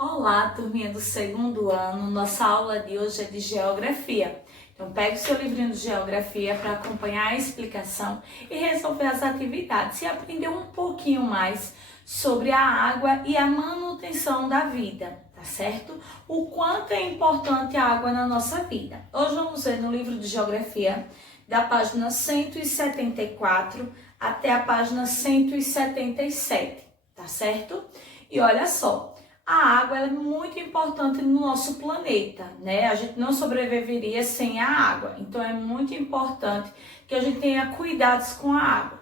Olá, turminha do segundo ano. Nossa aula de hoje é de geografia. Então, pegue o seu livrinho de geografia para acompanhar a explicação e resolver as atividades e aprender um pouquinho mais sobre a água e a manutenção da vida, tá certo? O quanto é importante a água na nossa vida. Hoje vamos ver no livro de geografia, da página 174 até a página 177, tá certo? E olha só. A água é muito importante no nosso planeta, né? A gente não sobreviveria sem a água. Então, é muito importante que a gente tenha cuidados com a água.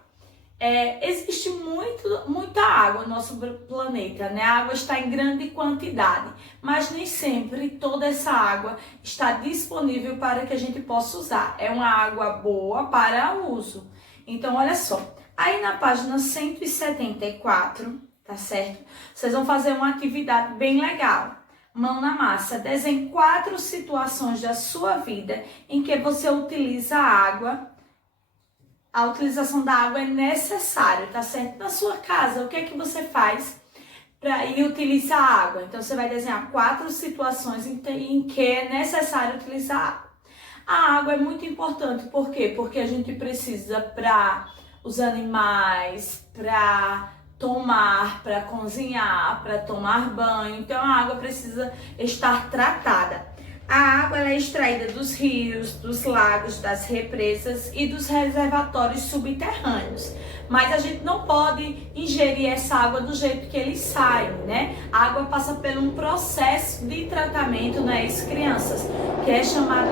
Existe muita água no nosso planeta, né? A água está em grande quantidade, mas nem sempre toda essa água está disponível para que a gente possa usar. É uma água boa para uso. Então, olha só. Aí na página 174... tá certo? Vocês vão fazer uma atividade bem legal. Mão na massa. Desenhe 4 situações da sua vida em que você utiliza a água. A utilização da água é necessária, tá certo? Na sua casa, o que é que você faz para ir utilizar a água? Então, você vai desenhar 4 situações em que é necessário utilizar a água. A água é muito importante, por quê? Porque a gente precisa para os animais, para tomar, para cozinhar, para tomar banho. Então a água precisa estar tratada. A água ela é extraída dos rios, dos lagos, das represas e dos reservatórios subterrâneos. Mas a gente não pode ingerir essa água do jeito que eles saem, né? A água passa por um processo de tratamento, né, crianças, que é chamado,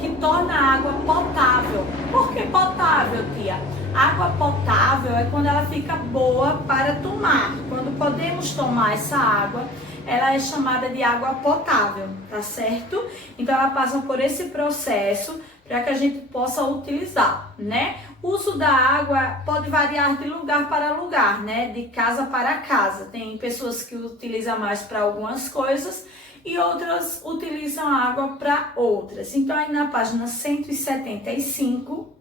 que torna a água potável. Por que potável, tia? Água potável é quando ela fica boa para tomar. Quando podemos tomar essa água, ela é chamada de água potável, tá certo? Então ela passa por esse processo para que a gente possa utilizar, né? O uso da água pode variar de lugar para lugar, né? De casa para casa. Tem pessoas que utilizam mais para algumas coisas e outras utilizam a água para outras. Então aí na página 175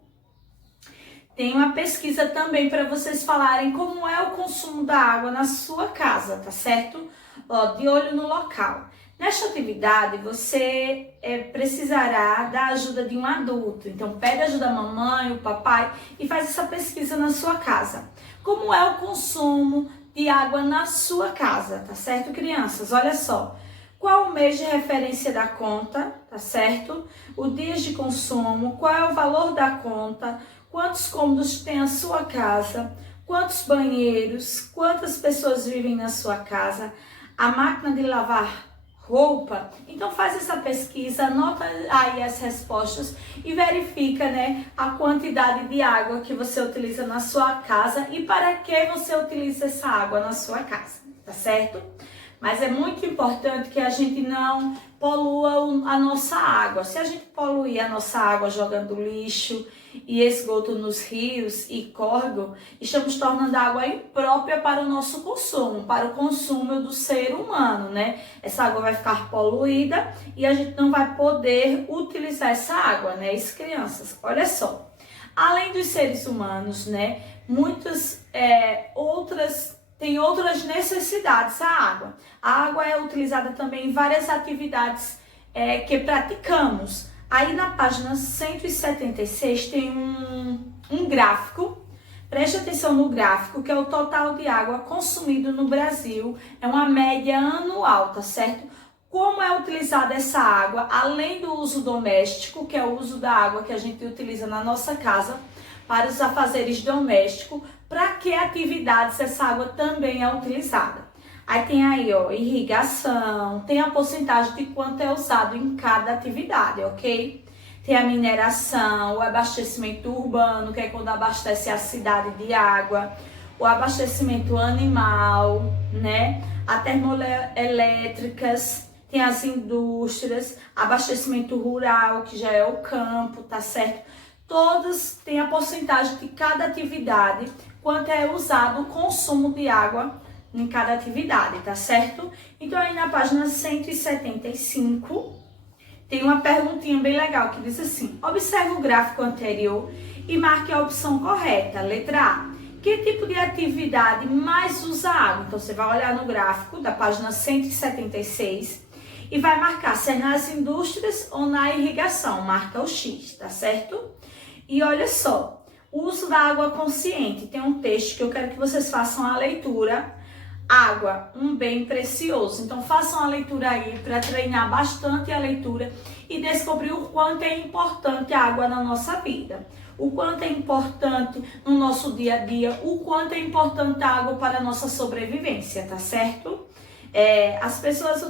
tem uma pesquisa também para vocês falarem como é o consumo da água na sua casa, tá certo? Ó, de olho no local. Nesta atividade, você precisará da ajuda de um adulto. Então, pede ajuda da mamãe, o papai e faz essa pesquisa na sua casa. Como é o consumo de água na sua casa, tá certo, crianças? Olha só. Qual o mês de referência da conta, tá certo? O dia de consumo, qual é o valor da conta, quantos cômodos tem a sua casa, quantos banheiros, quantas pessoas vivem na sua casa, a máquina de lavar roupa. Então faz essa pesquisa, anota aí as respostas e verifica, né, a quantidade de água que você utiliza na sua casa e para que você utiliza essa água na sua casa, tá certo? Mas é muito importante que a gente não polua a nossa água. Se a gente poluir a nossa água jogando lixo e esgoto nos rios e córrego, estamos tornando a água imprópria para o nosso consumo, para o consumo do ser humano, né? Essa água vai ficar poluída e a gente não vai poder utilizar essa água, né? As crianças, olha só. Além dos seres humanos, né? Tem outras necessidades a água. A água é utilizada também em várias atividades que praticamos. Aí na página 176 tem um gráfico. Preste atenção no gráfico, que é o total de água consumido no Brasil. É uma média anual, tá certo? Como é utilizada essa água, além do uso doméstico, que é o uso da água que a gente utiliza na nossa casa, para os afazeres domésticos, para que atividades essa água também é utilizada. Aí tem aí, ó, irrigação, tem a porcentagem de quanto é usado em cada atividade, ok? Tem a mineração, o abastecimento urbano, que é quando abastece a cidade de água, o abastecimento animal, né? A termoelétricas, tem as indústrias, abastecimento rural, que já é o campo, tá certo? Todas têm a porcentagem de cada atividade, quanto é usado o consumo de água em cada atividade, tá certo? Então aí na página 175 tem uma perguntinha bem legal que diz assim: observe o gráfico anterior e marque a opção correta. Letra A. que tipo de atividade mais usa água? Então, você vai olhar no gráfico da página 176 e vai marcar se é nas indústrias ou na irrigação. Marca o X, tá certo? E olha só, o uso da água consciente. Tem um texto que eu quero que vocês façam a leitura. Água, um bem precioso. Então, façam a leitura aí para treinar bastante a leitura e descobrir o quanto é importante a água na nossa vida. O quanto é importante no nosso dia a dia, o quanto é importante a água para a nossa sobrevivência, tá certo? As pessoas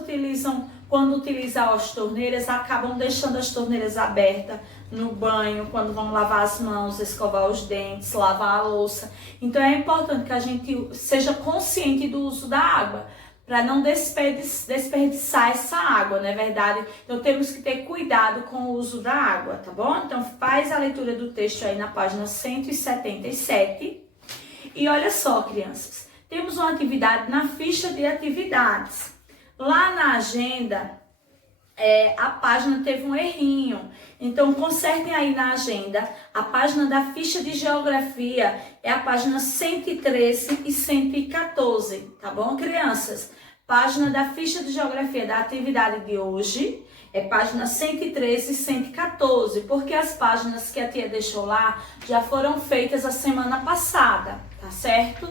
quando utilizam as torneiras, acabam deixando as torneiras abertas no banho, quando vão lavar as mãos, escovar os dentes, lavar a louça. Então é importante que a gente seja consciente do uso da água, para não desperdiçar essa água, não é verdade? Então temos que ter cuidado com o uso da água, tá bom? Então faz a leitura do texto aí na página 177. E olha só, crianças, temos uma atividade na ficha de atividades. Lá na agenda, a página teve um errinho. Então, consertem aí na agenda. A página da ficha de geografia é a página 113 e 114, tá bom, crianças? Página da ficha de geografia da atividade de hoje é página 113 e 114, porque as páginas que a tia deixou lá já foram feitas a semana passada, tá certo?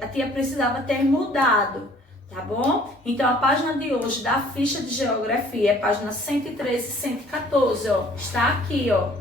A tia precisava ter mudado. Tá bom? Então, a página de hoje da ficha de geografia é página 113 e 114, ó. Está aqui, ó.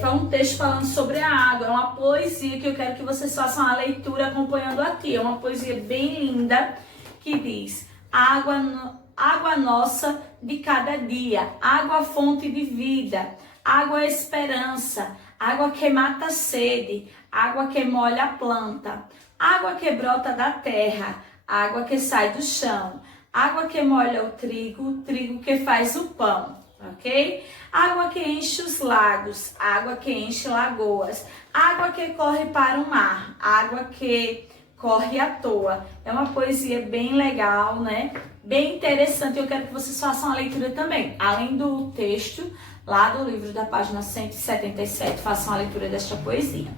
Foi um texto falando sobre a água. É uma poesia que eu quero que vocês façam a leitura acompanhando aqui. É uma poesia bem linda que diz: água nossa de cada dia, água fonte de vida, água esperança, água que mata a sede, água que molha a planta, água que brota da terra, água que sai do chão, água que molha o trigo, trigo que faz o pão, ok? Água que enche os lagos, água que enche lagoas, água que corre para o mar, água que corre à toa. É uma poesia bem legal, né? Bem interessante. Eu quero que vocês façam a leitura também. Além do texto, lá do livro da página 177, façam a leitura desta poesia.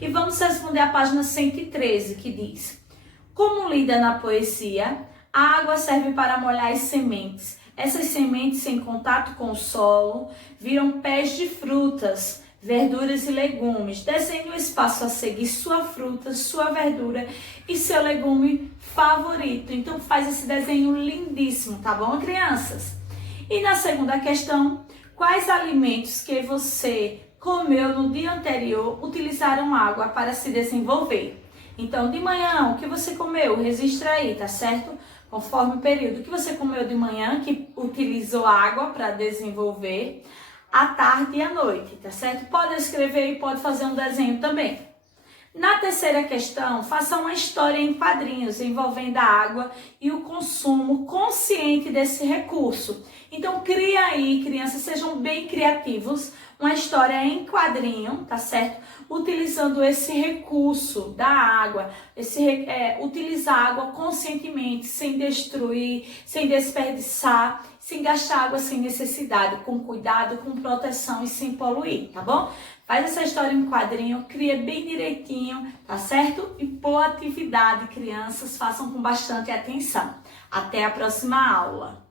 E vamos responder a página 113, que diz: como lida na poesia, a água serve para molhar as sementes. Essas sementes, em contato com o solo, viram pés de frutas, verduras e legumes. Desenhe o espaço a seguir sua fruta, sua verdura e seu legume favorito. Então faz esse desenho lindíssimo, tá bom, crianças? E na segunda questão, quais alimentos que você comeu no dia anterior utilizaram água para se desenvolver? Então, de manhã, o que você comeu? Registra aí, tá certo? Conforme o período. O que você comeu de manhã, que utilizou água para desenvolver, à tarde e à noite, tá certo? Pode escrever e pode fazer um desenho também. Na terceira questão, faça uma história em quadrinhos envolvendo a água e o consumo consciente desse recurso. Então, cria aí, crianças, sejam bem criativos, uma história em quadrinho, tá certo? Utilizando esse recurso da água, utilizar a água conscientemente, sem destruir, sem desperdiçar, sem gastar água sem necessidade, com cuidado, com proteção e sem poluir, tá bom? Faz essa história em quadrinho, cria bem direitinho, tá certo? E boa atividade, crianças, façam com bastante atenção. Até a próxima aula!